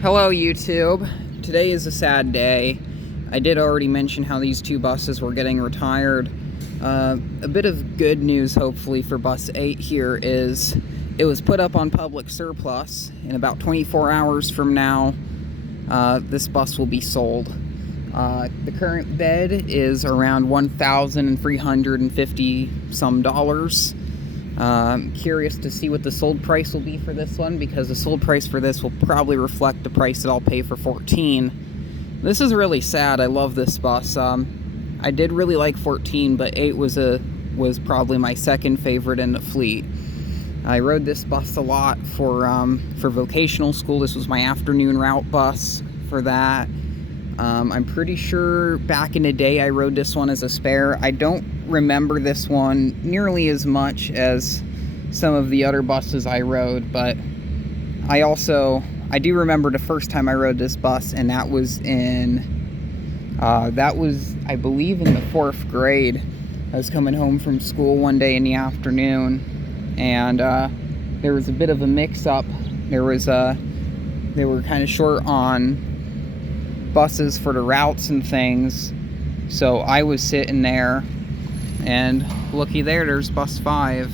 Hello YouTube. Today is a sad day. I did already mention how these two buses were getting retired. A bit of good news hopefully for bus 8 here is it was put up on public surplus. In about 24 hours from now, this bus will be sold. The current bid is around $1,350 some dollars. I'm curious to see what the sold price will be for this one, because the sold price for this will probably reflect the price that I'll pay for 14. This is really sad. I love this bus. I did really like 14, but 8 was probably my second favorite in the fleet. I rode this bus a lot for vocational school. This was my afternoon route bus for that. I'm pretty sure back in the day I rode this one as a spare. I don't remember this one nearly as much as some of the other buses I rode, but I do remember the first time I rode this bus, and that was I believe in the 4th grade. I was coming home from school one day in the afternoon, and there was a bit of a mix-up. They were kind of short on buses for the routes and things, so I was sitting there, and looky there's bus 5.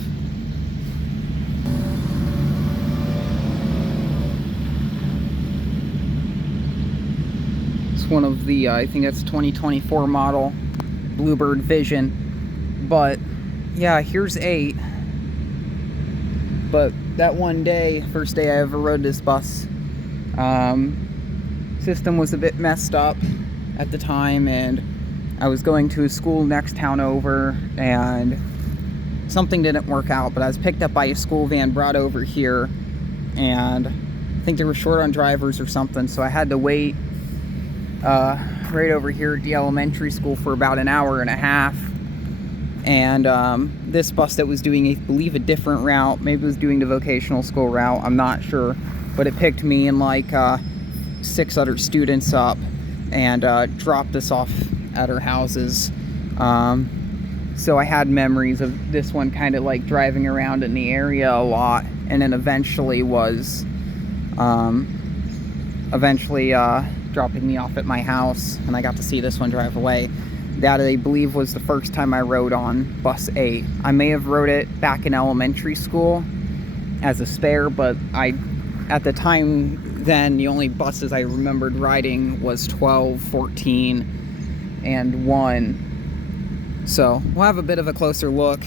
It's one of the I think that's 2024 model Bluebird Vision. But yeah, here's 8. But that one day, first day I ever rode this bus, system was a bit messed up at the time, and I was going to a school next town over, and something didn't work out. But I was picked up by a school van, brought over here, and I think they were short on drivers or something, so I had to wait right over here at the elementary school for about an hour and a half. And this bus that was doing, I believe, a different route, maybe it was doing the vocational school route, I'm not sure, but it picked me and like 6 other students up and dropped us off at our houses. So I had memories of this one kind of like driving around in the area a lot, and then eventually dropping me off at my house, and I got to see this one drive away. That, I believe, was the first time I rode on bus 8. I may have rode it back in elementary school as a spare, but at the time then, the only buses I remembered riding was 12, 14, and 1. So we'll have a bit of a closer look.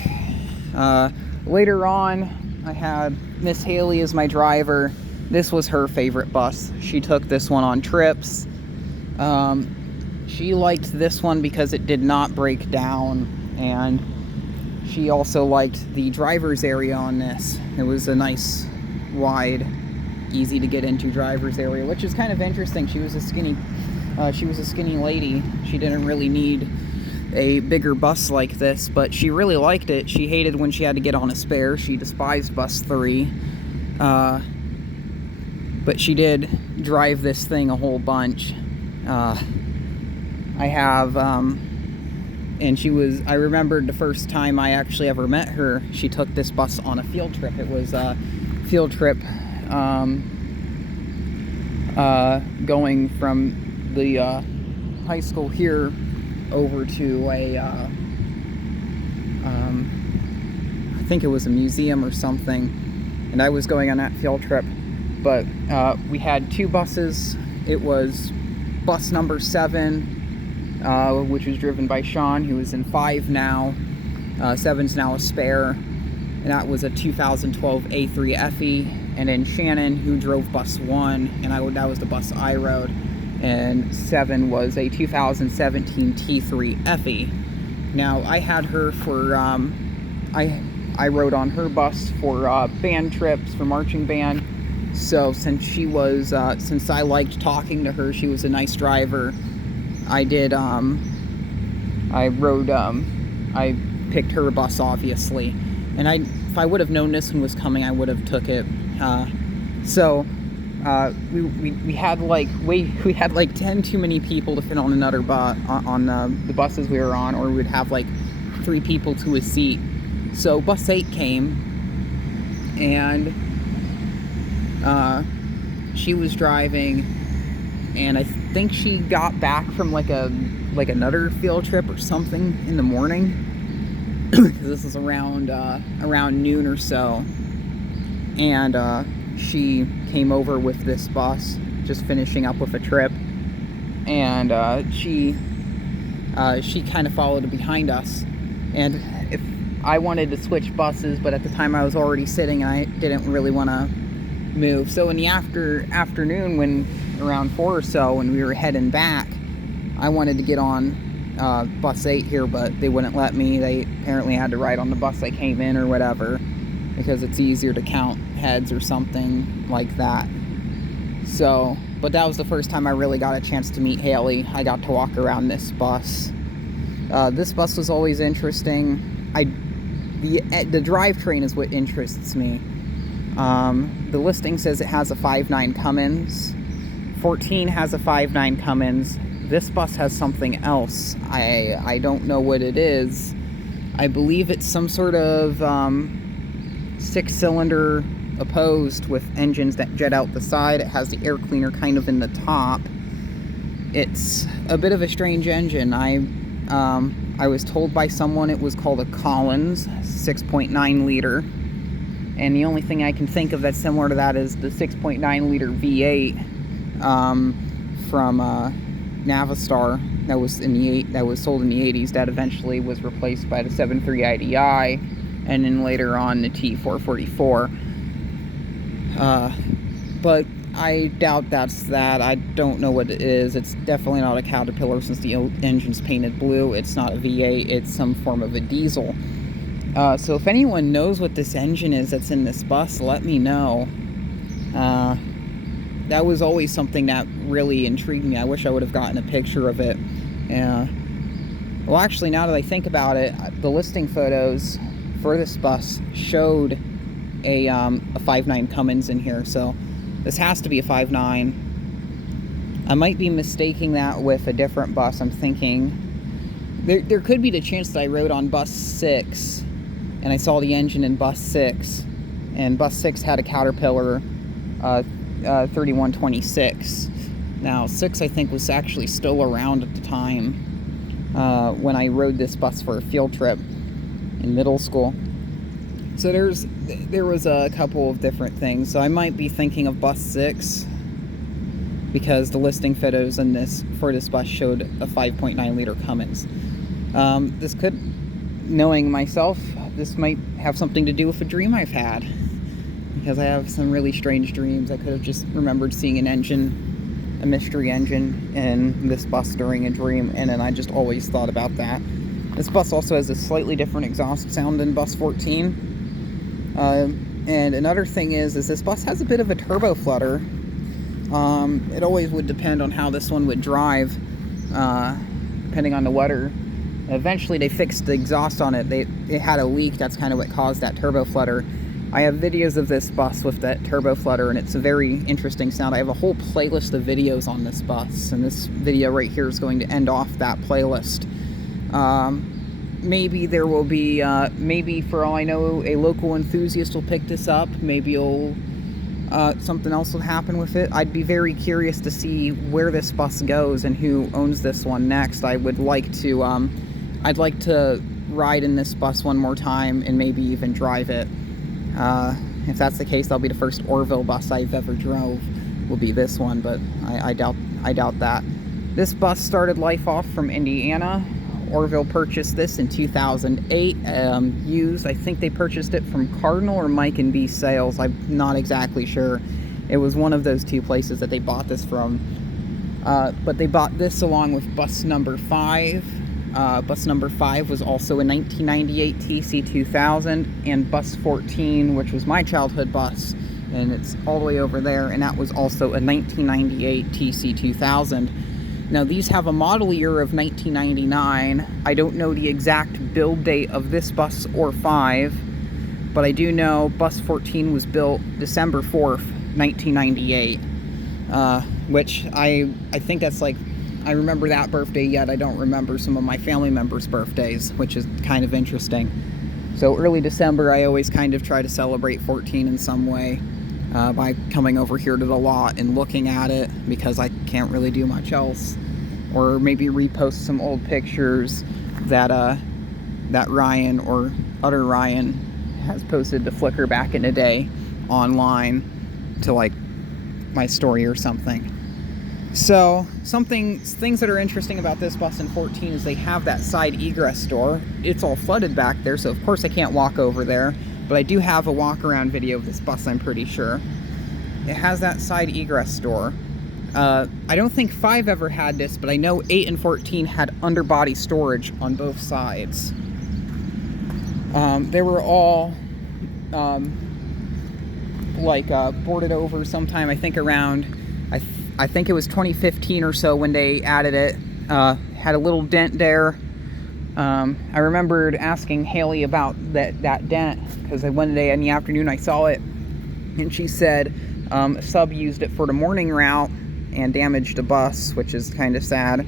Later on, I had Miss Haley as my driver. This was her favorite bus. She took this one on trips. She liked this one because it did not break down, and she also liked the driver's area on this. It was a nice, wide, easy to get into driver's area, which is kind of interesting. She was a skinny lady. She didn't really need a bigger bus like this, but she really liked it. She hated when she had to get on a spare. She despised bus 3. But she did drive this thing a whole bunch. I remembered the first time I actually ever met her, she took this bus on a field trip. It was a field trip going from the high school here over to I think it was a museum or something, and I was going on that field trip. But we had 2 buses. It was bus number 7, which was driven by Sean, who is in 5 now. 7's now a spare, and that was a 2012 A3 Effie. And then Shannon, who drove bus 1, and that was the bus I rode. And 7 was a 2017 T3 Effie. Now, I had her for, I rode on her bus for band trips, for marching band. So since I liked talking to her, she was a nice driver, I picked her bus, obviously. And if I would have known this one was coming, I would have took it. We had like 10 too many people to fit on another bus, on the buses we were on, or we'd have like 3 people to a seat. So bus 8 came, and she was driving, and I think she got back from like another field trip or something in the morning. This is around noon or so, and she came over with this bus, just finishing up with a trip, and she kind of followed behind us. And if I wanted to switch buses, but at the time I was already sitting and I didn't really want to move. So in the afternoon, when around 4 or so, when we were heading back, I wanted to get on bus 8 here, but they wouldn't let me. They apparently had to ride on the bus I came in or whatever, because it's easier to count heads or something like that. So, but that was the first time I really got a chance to meet Haley. I got to walk around this bus. This bus was always interesting. The drivetrain is what interests me. The listing says it has a 5.9 Cummins. 14 has a 5.9 Cummins. This bus has something else. I don't know what it is. I believe it's some sort of 6-cylinder opposed with engines that jet out the side. It has the air cleaner kind of in the top. It's a bit of a strange engine. I was told by someone it was called a Collins 6.9 liter. And the only thing I can think of that's similar to that is the 6.9 liter V8 from Navistar that was sold in the 80s, that eventually was replaced by the 7.3 IDI, and then later on the T444. But I doubt that's that. I don't know what it is. It's definitely not a Caterpillar, since the engine's painted blue. It's not a V8. It's some form of a diesel. So if anyone knows what this engine is that's in this bus, let me know. That was always something that really intrigued me. I wish I would have gotten a picture of it. Well, actually, now that I think about it, the listing photos for this bus showed a 5.9 Cummins in here, so this has to be a 5.9. I might be mistaking that with a different bus. I'm thinking there could be the chance that I rode on bus 6 and I saw the engine in bus 6, and bus 6 had a Caterpillar 3126. Now 6, I think, was actually still around at the time when I rode this bus for a field trip in middle school. So there was a couple of different things. So I might be thinking of bus 6 because the listing photos in for this bus showed a 5.9 liter Cummins. This could, knowing myself, this might have something to do with a dream I've had, because I have some really strange dreams. I could have just remembered seeing an engine, a mystery engine, in this bus during a dream, and then I just always thought about that. This bus also has a slightly different exhaust sound than bus 14. And another thing is this bus has a bit of a turbo flutter. It always would depend on how this one would drive, depending on the weather. Eventually they fixed the exhaust on it. It had a leak. That's kind of what caused that turbo flutter. I have videos of this bus with that turbo flutter, and it's a very interesting sound. I have a whole playlist of videos on this bus, and this video right here is going to end off that playlist. Maybe there will be, maybe for all I know, a local enthusiast will pick this up. Maybe something else will happen with it. I'd be very curious to see where this bus goes and who owns this one next. I'd like to ride in this bus one more time and maybe even drive it. If that's the case, that'll be the first Orville bus I've ever drove, will be this one, but I doubt that. This bus started life off from Indiana. Orville purchased this in 2008, used. I think they purchased it from Cardinal or Mike and B Sales. I'm not exactly sure. It was one of those two places that they bought this from. But they bought this along with bus number 5. Bus number 5 was also a 1998 TC2000, and bus 14, which was my childhood bus, and it's all the way over there, and that was also a 1998 TC2000. Now these have a model year of 1999. I don't know the exact build date of this bus or 5, but I do know bus 14 was built December 4th, 1998, which I think that's like, I remember that birthday, yet I don't remember some of my family members' birthdays, which is kind of interesting. So early December, I always kind of try to celebrate 14 in some way. by coming over here to the lot and looking at it, because I can't really do much else. Or maybe repost some old pictures that that Ryan or other Ryan has posted to Flickr back in the day online to like my story or something. So things that are interesting about this bus in 14 is they have that side egress door. It's all flooded back there, so of course I can't walk over there, but I do have a walk around video of this bus, I'm pretty sure. It has that side egress door. I don't think 5 ever had this, but I know 8 and 14 had underbody storage on both sides. They were all boarded over sometime, I think around, I think it was 2015 or so when they added it. Had a little dent there. I remembered asking Haley about that dent, because one day in the afternoon I saw it, and she said a sub used it for the morning route and damaged a bus, which is kind of sad.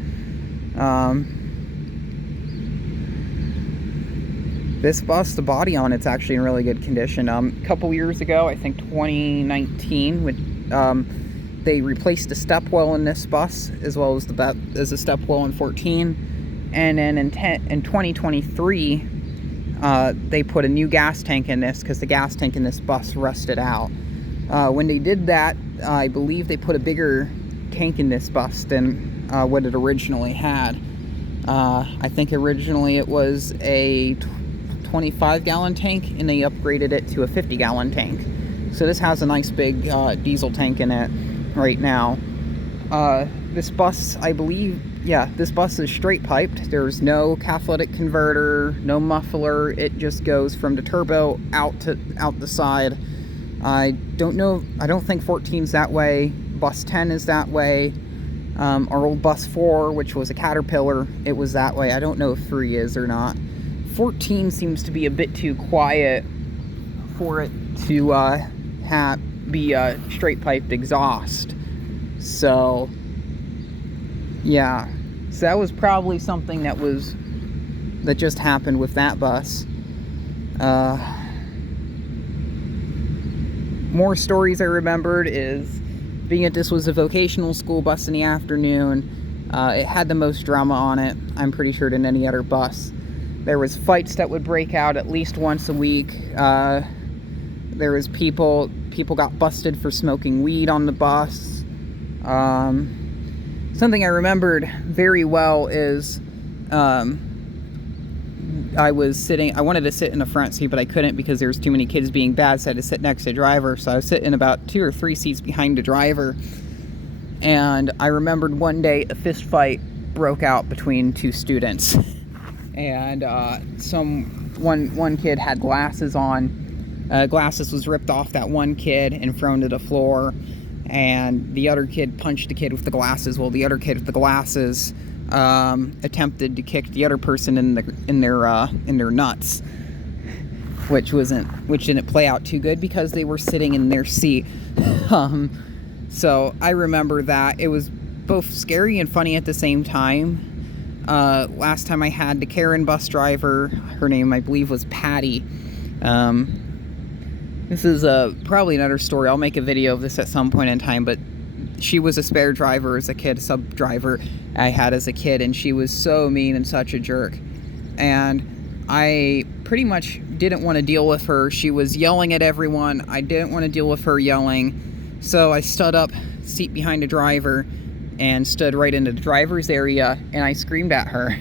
This bus, the body on it's actually in really good condition. A couple years ago, I think 2019, when they replaced the step well in this bus, as well as the step well in 14, and then in 2023, they put a new gas tank in this, because the gas tank in this bus rusted out. When they did that, I believe they put a bigger tank in this bus than what it originally had. I think originally it was a 25-gallon tank, and they upgraded it to a 50-gallon tank. So this has a nice big diesel tank in it right now. This bus, I believe, this bus is straight piped. There's no catalytic converter, no muffler. It just goes from the turbo out the side. I don't know, I don't think 14's that way. Bus 10 is that way. Our old bus 4, which was a Caterpillar, it was that way. I don't know if 3 is or not. 14 seems to be a bit too quiet for it to be a straight piped exhaust. So yeah, so that was probably something that just happened with that bus. More stories I remembered is, being that this was a vocational school bus in the afternoon, it had the most drama on it, I'm pretty sure, than any other bus. There was fights that would break out at least once a week. There was people got busted for smoking weed on the bus. Something I remembered very well is I wanted to sit in the front seat, but I couldn't because there was too many kids being bad, so I had to sit next to the driver. So I was sitting about 2 or 3 seats behind the driver. And I remembered one day a fist fight broke out between 2 students. And one kid had glasses on. Glasses was ripped off that one kid and thrown to the floor. And the other kid punched the kid with the glasses. Well, the other kid with the glasses attempted to kick the other person in their nuts, which didn't play out too good because they were sitting in their seat. So I remember that. It was both scary and funny at the same time. Last time I had the Karen bus driver, her name I believe was Patty. This is probably another story. I'll make a video of this at some point in time, but she was a spare driver as a kid, a sub driver I had as a kid, and she was so mean and such a jerk. And I pretty much didn't want to deal with her. She was yelling at everyone. I didn't want to deal with her yelling. So I stood up, seat behind the driver, and stood right into the driver's area, and I screamed at her.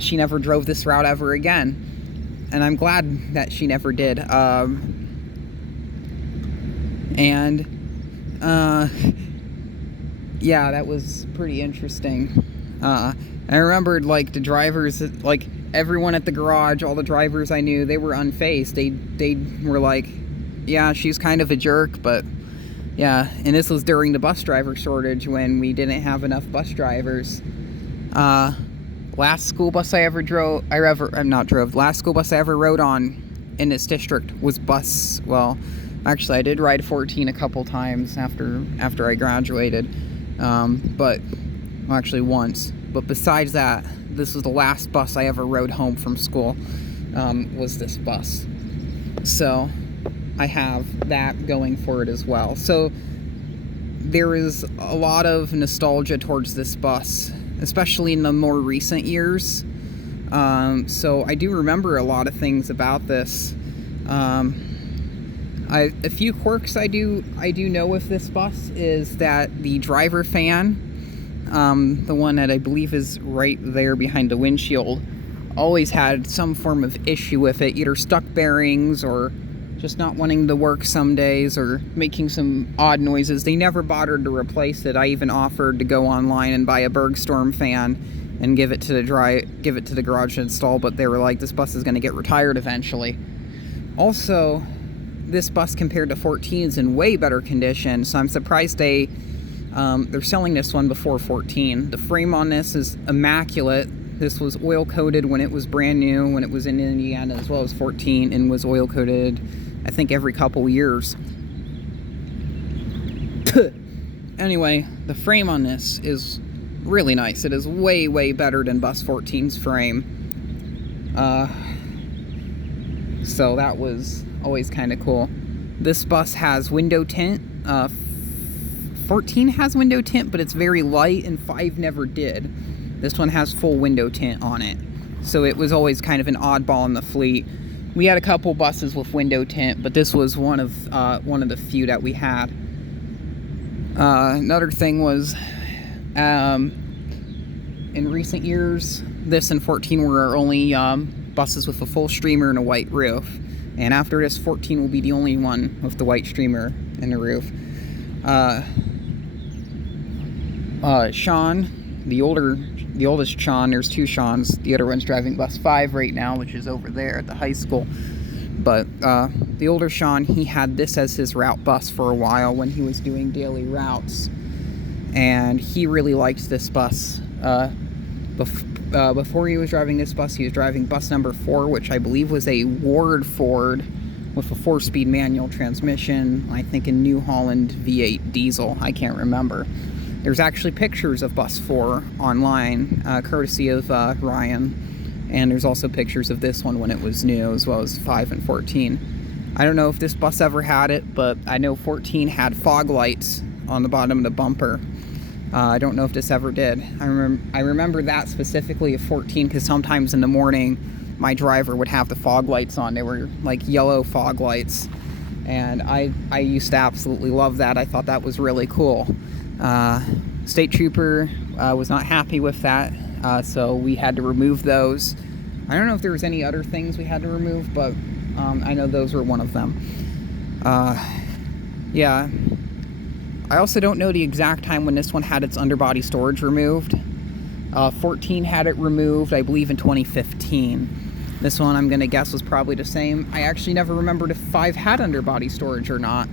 She never drove this route ever again. And I'm glad that she never did. Yeah, that was pretty interesting. I remembered, like, the drivers, like, everyone at the garage, all the drivers I knew, they were unfazed. They were like, yeah, she's kind of a jerk, but yeah. And this was during the bus driver shortage when we didn't have enough bus drivers. Last school bus I ever rode on in this district was bus, well, actually I did ride 14 a couple times after I graduated, but well, actually once. But besides that, this was the last bus I ever rode home from school, was this bus. So I have that going for it as well. So there is a lot of nostalgia towards this bus, especially in the more recent years. So I do remember a lot of things about this. A few quirks I do know with this bus is that the driver fan, the one that I believe is right there behind the windshield, always had some form of issue with it, either stuck bearings or just not wanting to work some days or making some odd noises. They never bothered to replace it. I even offered to go online and buy a Bergstorm fan and give it to the garage to install, but they were like, this bus is going to get retired eventually. Also, this bus compared to 14 is in way better condition, so I'm surprised they're selling this one before 14. The frame on this is immaculate. This was oil coated when it was brand new, when it was in Indiana, as well as 14, and was oil coated, I think, every couple years. Anyway, the frame on this is really nice. It is way, way better than bus 14's frame. So that was always kind of cool. This bus has window tint. 14 has window tint, but it's very light, and 5 never did. This one has full window tint on it, so it was always kind of an oddball in the fleet. We had a couple buses with window tint, but this was one of the few that we had. Another thing was, in recent years, this and 14 were our only buses with a full streamer and a white roof. And after this, 14 will be the only one with the white streamer and the roof. Sean, the oldest Sean, there's 2 Seans. The other one's driving bus 5 right now, which is over there at the high school. But the older Sean, he had this as his route bus for a while when he was doing daily routes. And he really liked this bus. Before he was driving this bus, he was driving bus number 4, which I believe was a Ward Ford with a 4-speed manual transmission, I think a New Holland V8 diesel. I can't remember. There's actually pictures of bus 4 online, courtesy of Ryan, and there's also pictures of this one when it was new, as well as 5 and 14. I don't know if this bus ever had it, but I know 14 had fog lights on the bottom of the bumper. I don't know if this ever did. I remember that specifically of 14, because sometimes in the morning my driver would have the fog lights on. They were like yellow fog lights, and I used to absolutely love that. I thought that was really cool. State Trooper was not happy with that, so we had to remove those. I don't know if there was any other things we had to remove, but I know those were one of them. Yeah. I also don't know the exact time when this one had its underbody storage removed. 14 had it removed, I believe, in 2015. This one, I'm going to guess, was probably the same. I actually never remembered if 5 had underbody storage or not.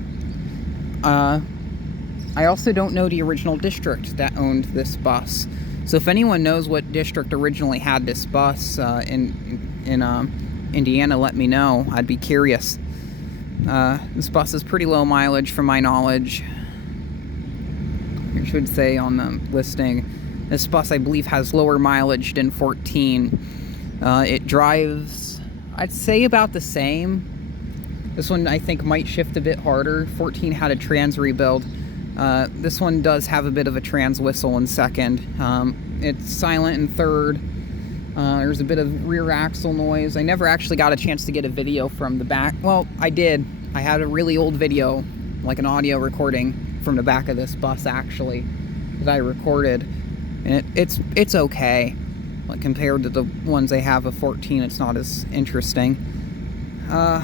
I also don't know the original district that owned this bus. So if anyone knows what district originally had this bus in Indiana, let me know. I'd be curious. This bus is pretty low mileage from my knowledge. I should say on the listing, this bus, I believe, has lower mileage than 14. It drives, I'd say, about the same. This one, I think, might shift a bit harder. 14 had a trans rebuild. This one does have a bit of a trans whistle in second. It's silent in third. There's a bit of rear axle noise. I never actually got a chance to get a video from the back. Well, I did. I had a really old video, like an audio recording from the back of this bus, actually, that I recorded, and it's okay. Like, compared to the ones they have of 14, it's not as interesting. I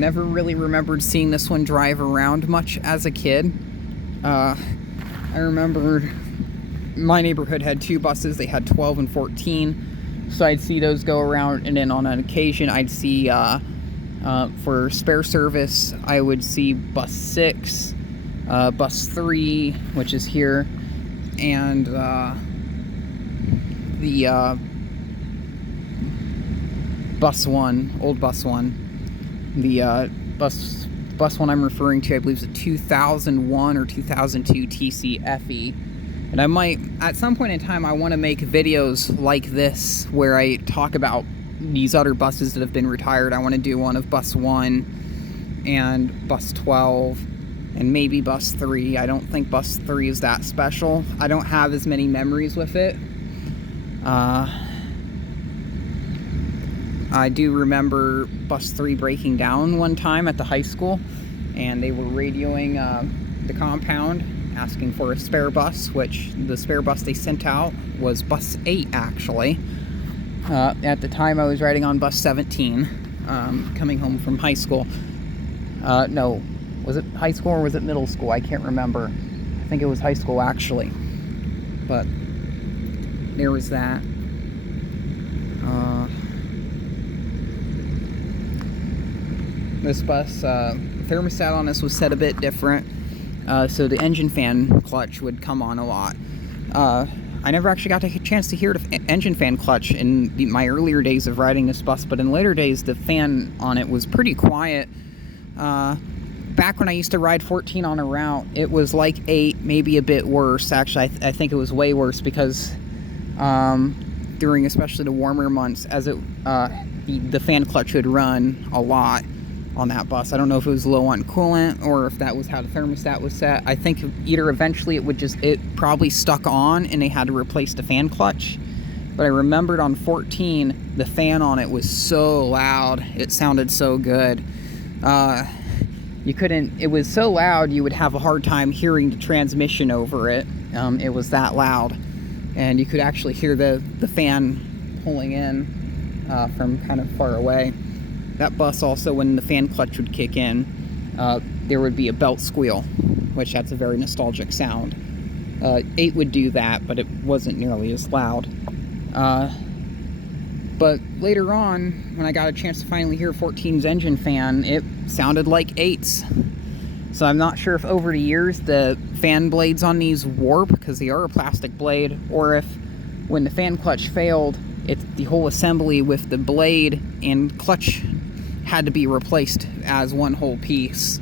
never really remembered seeing this one drive around much as a kid. I remember my neighborhood had 2 buses. They had 12 and 14, so I'd see those go around, and then on an occasion I'd see for spare service, I would see bus 6, bus 3, which is here, and the bus 1, old bus 1. The bus 1 I'm referring to, I believe, is a 2001 or 2002 TC FE. And I might, at some point in time, I want to make videos like this where I talk about these other buses that have been retired. I want to do one of Bus 1 and Bus 12 and maybe Bus 3. I don't think Bus 3 is that special. I don't have as many memories with it. I do remember Bus 3 breaking down one time at the high school, and they were radioing the compound asking for a spare bus, which the spare bus they sent out was Bus 8, actually. At the time, I was riding on Bus 17, coming home from high school. No, was it high school or was it middle school? I can't remember. I think it was high school, actually. But there was that. This bus, thermostat on this was set a bit different. So the engine fan clutch would come on a lot. I never actually got a chance to hear the engine fan clutch in my earlier days of riding this bus, but in later days, the fan on it was pretty quiet. Back when I used to ride 14 on a route, it was like 8, maybe a bit worse. Actually, I think it was way worse because during especially the warmer months, as it the fan clutch would run a lot on that bus. I don't know if it was low on coolant or if that was how the thermostat was set. I think either eventually it probably stuck on and they had to replace the fan clutch. But I remembered on 14, the fan on it was so loud. It sounded so good. It was so loud you would have a hard time hearing the transmission over it. It was that loud. And you could actually hear the fan pulling in from kind of far away. That bus also, when the fan clutch would kick in, there would be a belt squeal, which that's a very nostalgic sound. 8 would do that, but it wasn't nearly as loud. But later on, when I got a chance to finally hear 14's engine fan, it sounded like 8's. So I'm not sure if over the years the fan blades on these warp, because they are a plastic blade, or if when the fan clutch failed, the whole assembly with the blade and clutch had to be replaced as one whole piece.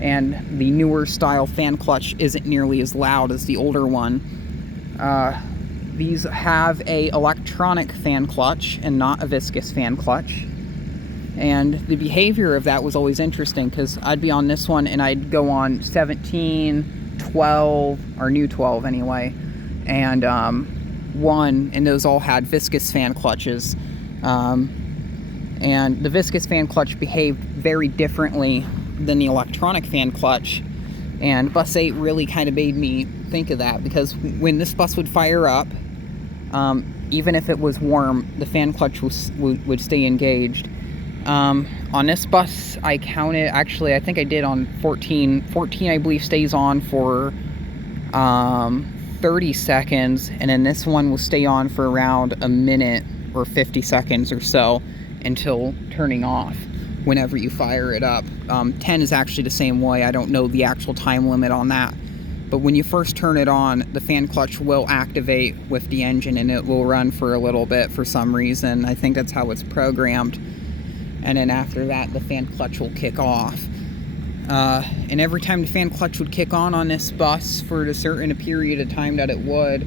And the newer style fan clutch isn't nearly as loud as the older one. These have a electronic fan clutch and not a viscous fan clutch. And the behavior of that was always interesting because I'd be on this one and I'd go on 17, 12, or new 12 anyway, and 1, and those all had viscous fan clutches. And the viscous fan clutch behaved very differently than the electronic fan clutch. And Bus 8 really kind of made me think of that, because when this bus would fire up, even if it was warm, the fan clutch would stay engaged. On this bus, I counted, actually, I think I did on 14. 14, I believe, stays on for 30 seconds, and then this one will stay on for around a minute or 50 seconds or so until turning off whenever you fire it up. 10 is actually the same way. I don't know the actual time limit on that. But when you first turn it on, the fan clutch will activate with the engine and it will run for a little bit for some reason. I think that's how it's programmed. And then after that, the fan clutch will kick off. And every time the fan clutch would kick on this bus for a certain period of time that it would,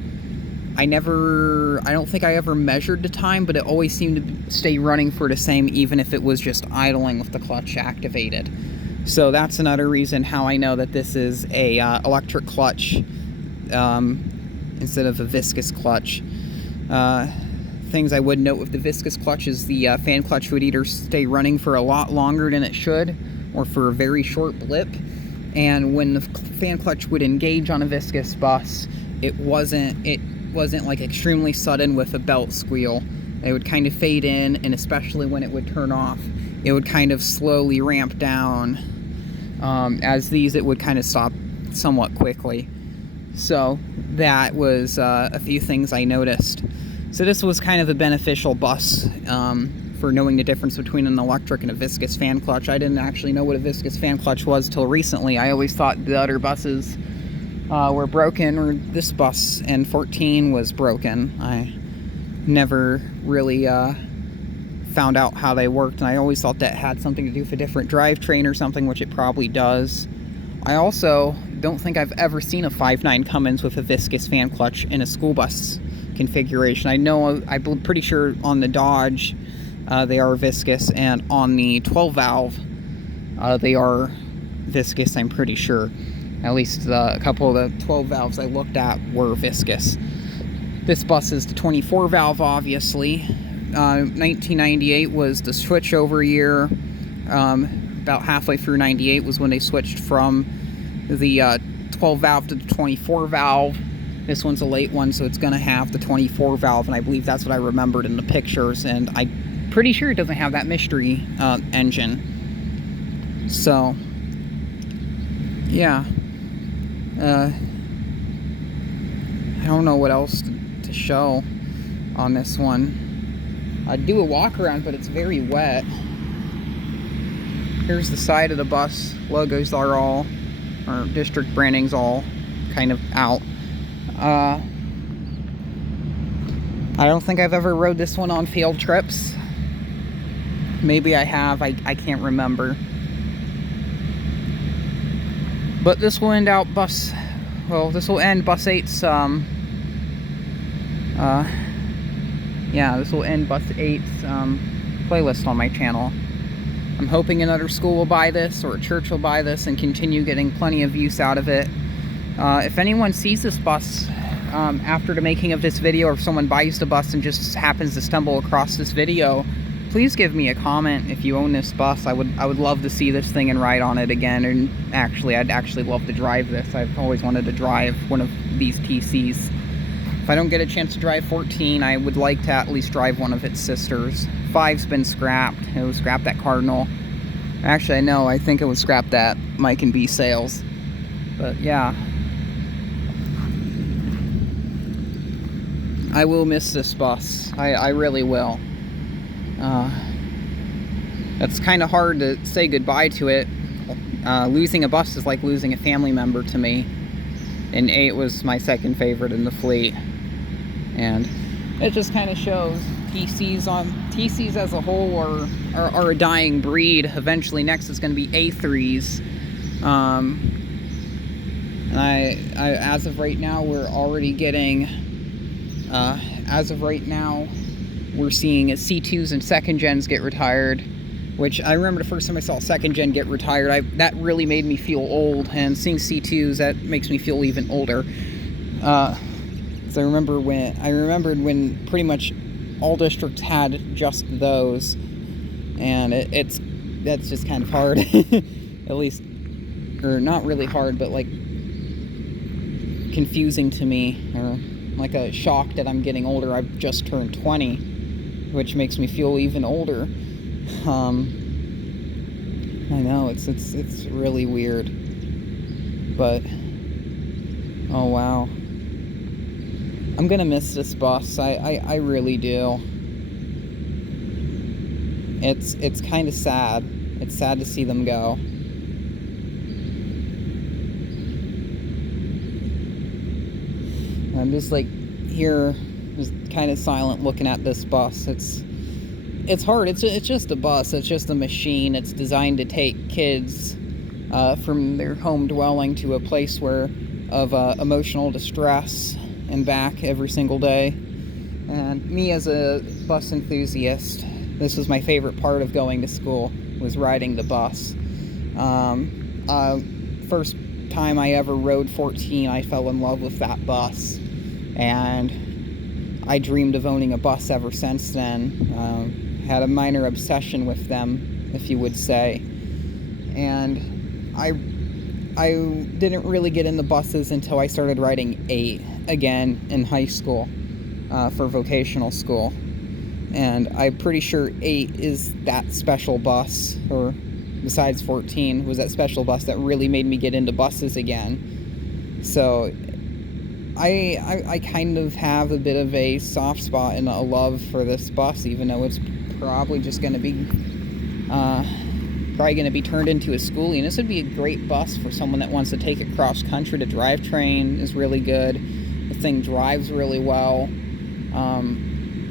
I don't think I ever measured the time, but it always seemed to stay running for the same, even if it was just idling with the clutch activated. So that's another reason how I know that this is a electric clutch instead of a viscous clutch. Things I would note with the viscous clutch is the fan clutch would either stay running for a lot longer than it should, or for a very short blip. And when the fan clutch would engage on a viscous bus, it wasn't like extremely sudden with a belt squeal. It would kind of fade in, and especially when it would turn off, it would kind of slowly ramp down. As these, it would kind of stop somewhat quickly. So that was a few things I noticed. So this was kind of a beneficial bus for knowing the difference between an electric and a viscous fan clutch. I didn't actually know what a viscous fan clutch was till recently. I always thought the other buses were broken, or this bus and 14 was broken. I never really found out how they worked, and I always thought that had something to do with a different drivetrain or something, which it probably does. I also don't think I've ever seen a 5.9 Cummins with a viscous fan clutch in a school bus configuration. I'm pretty sure on the Dodge they are viscous, and on the 12 valve they are viscous, I'm pretty sure. At least a couple of the 12 valves I looked at were viscous. This bus is the 24 valve, obviously. 1998 was the switchover year. About halfway through 98 was when they switched from the 12 valve to the 24 valve. This one's a late one, so it's going to have the 24 valve, and I believe that's what I remembered in the pictures, and I'm pretty sure it doesn't have that mystery engine. So, yeah. I don't know what else to show on this one. I'd do a walk around, but it's very wet. Here's the side of the bus. Logos are all, or district branding's all kind of out. I don't think I've ever rode this one on field trips. Maybe I have, I can't remember. But this will end bus 8's, this will end bus 8's playlist on my channel. I'm hoping another school will buy this, or a church will buy this, and continue getting plenty of use out of it. If anyone sees this bus after the making of this video, or if someone buys the bus and just happens to stumble across this video, please give me a comment if you own this bus. I would love to see this thing and ride on it again, and I'd actually love to drive this. I've always wanted to drive one of these TCs. If I don't get a chance to drive 14, I would like to at least drive one of its sisters. 5's been scrapped. It was scrapped at Cardinal. Actually, I think it was scrapped at Mike and B Sales. But yeah. I will miss this bus. I really will. It's kind of hard to say goodbye to it. Losing a bus is like losing a family member to me. And 8 was my second favorite in the fleet. And it just kind of shows TCs as a whole are a dying breed. Eventually, next is going to be A3s. And I as of right now, we're already getting. As of right now, we're seeing C2s and second gens get retired, which I remember the first time I saw second gen get retired, that really made me feel old, and seeing C2s, that makes me feel even older. So I remembered when pretty much all districts had just those, and that's just kind of hard. At least, or not really hard, but like confusing to me, or like a shock that I'm getting older. I've just turned 20, which makes me feel even older. I know, it's really weird. But oh wow. I'm gonna miss this bus. I really do. It's kind of sad. It's sad to see them go. I'm just like here, just kind of silent looking at this bus. It's hard. It's just a bus. It's just a machine. It's designed to take kids from their home dwelling to a place of emotional distress and back every single day. And me as a bus enthusiast, this was my favorite part of going to school, was riding the bus. First time I ever rode 14, I fell in love with that bus, and I dreamed of owning a bus ever since then. Had a minor obsession with them, if you would say. And I didn't really get into buses until I started riding 8 again in high school for vocational school. And I'm pretty sure 8 is that special bus, or besides 14, was that special bus that really made me get into buses again. So I kind of have a bit of a soft spot and a love for this bus, even though it's probably just going to be turned into a schoolie. And this would be a great bus for someone that wants to take it cross country. The drivetrain is really good. The thing drives really well.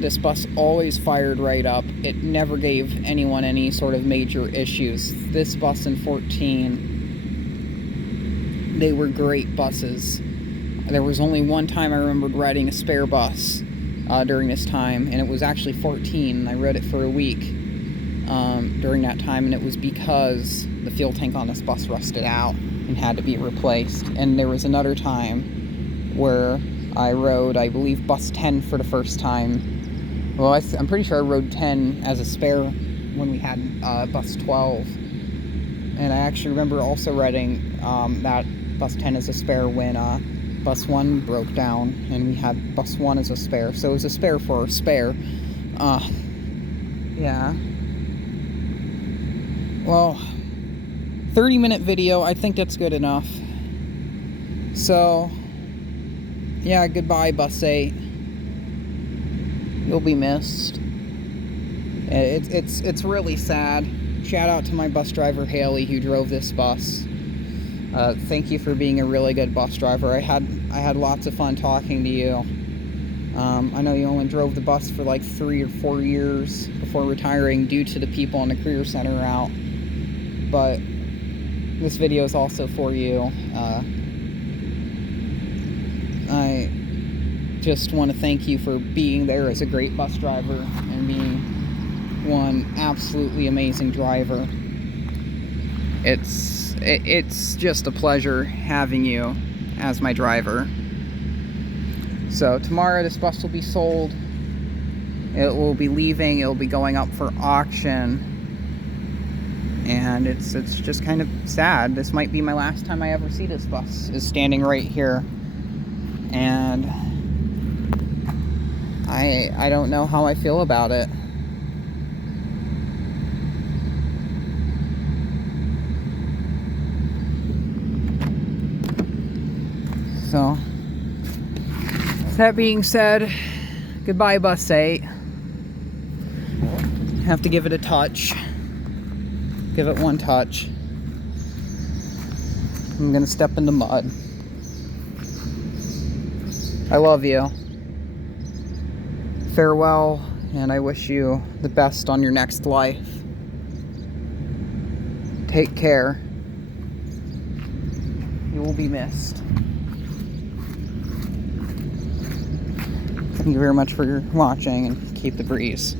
This bus always fired right up. It never gave anyone any sort of major issues. This bus in 14 They were great buses. There was only one time I remembered riding a spare bus during this time, and it was actually 14. I rode it for a week during that time, and it was because the fuel tank on this bus rusted out and had to be replaced. And there was another time where I rode, I believe, bus 10 for the first time. Well, I'm pretty sure I rode 10 as a spare when we had bus 12. And I actually remember also riding that bus 10 as a spare when bus 1 broke down, and we had bus 1 as a spare. So it was a spare for a spare. Yeah. Well, 30-minute video, I think that's good enough. So, yeah, goodbye, bus 8. You'll be missed. It's really sad. Shout out to my bus driver, Haley, who drove this bus. Thank you for being a really good bus driver. I had lots of fun talking to you. I know you only drove the bus for like 3 or 4 years before retiring due to the people in the career center route. But this video is also for you. I just want to thank you for being there as a great bus driver and being one absolutely amazing driver. It's just a pleasure having you as my driver. So tomorrow this bus will be sold. It will be leaving. It will be going up for auction. And it's just kind of sad. This might be my last time I ever see this bus, is standing right here. And I don't know how I feel about it. So, that being said, goodbye, bus 8. Have to give it a touch. Give it one touch. I'm gonna step in the mud. I love you. Farewell, and I wish you the best on your next life. Take care. You will be missed. Thank you very much for watching, and keep the breeze.